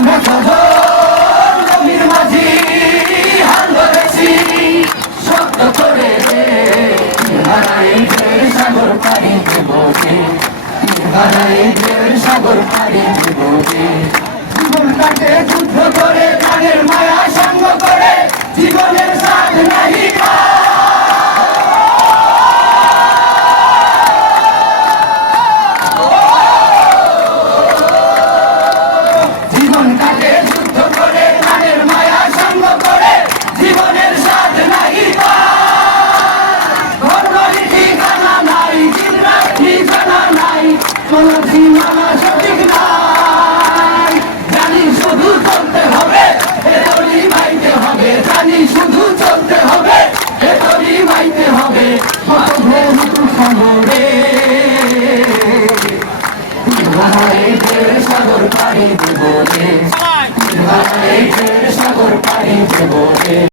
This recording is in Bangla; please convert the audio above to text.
আমরা সজন নবীর মাঝি হাল ধরেছি শক্ত করে হারাই ঢের সাগর পাড়ি দেব রে, হারাই ঢের সাগর পাড়ি দেব রে। জীবনটাকে যুদ্ধ করে প্রাণের মায়া সঙ্গ করে জীবনের স্বাদ নাহি জীবনটাকে যুদ্ধ করে প্রাণের মায়া সঙ্গ করে জীবনের স্বাদ নাহি ঘরবাড়ি ঠিকানা নাই দিনরাত ঠিকানা নাই কোনো সীমানা সঠিক নাই জানি শুধু চলতে হবে এতই বাইতে হবে জানি শুধু চলতে হবে এতই বাইতে হবে কত ভেতু সাগরে সাগর পাড়ি দেব রে, সাগর পাড়ি দেব রে।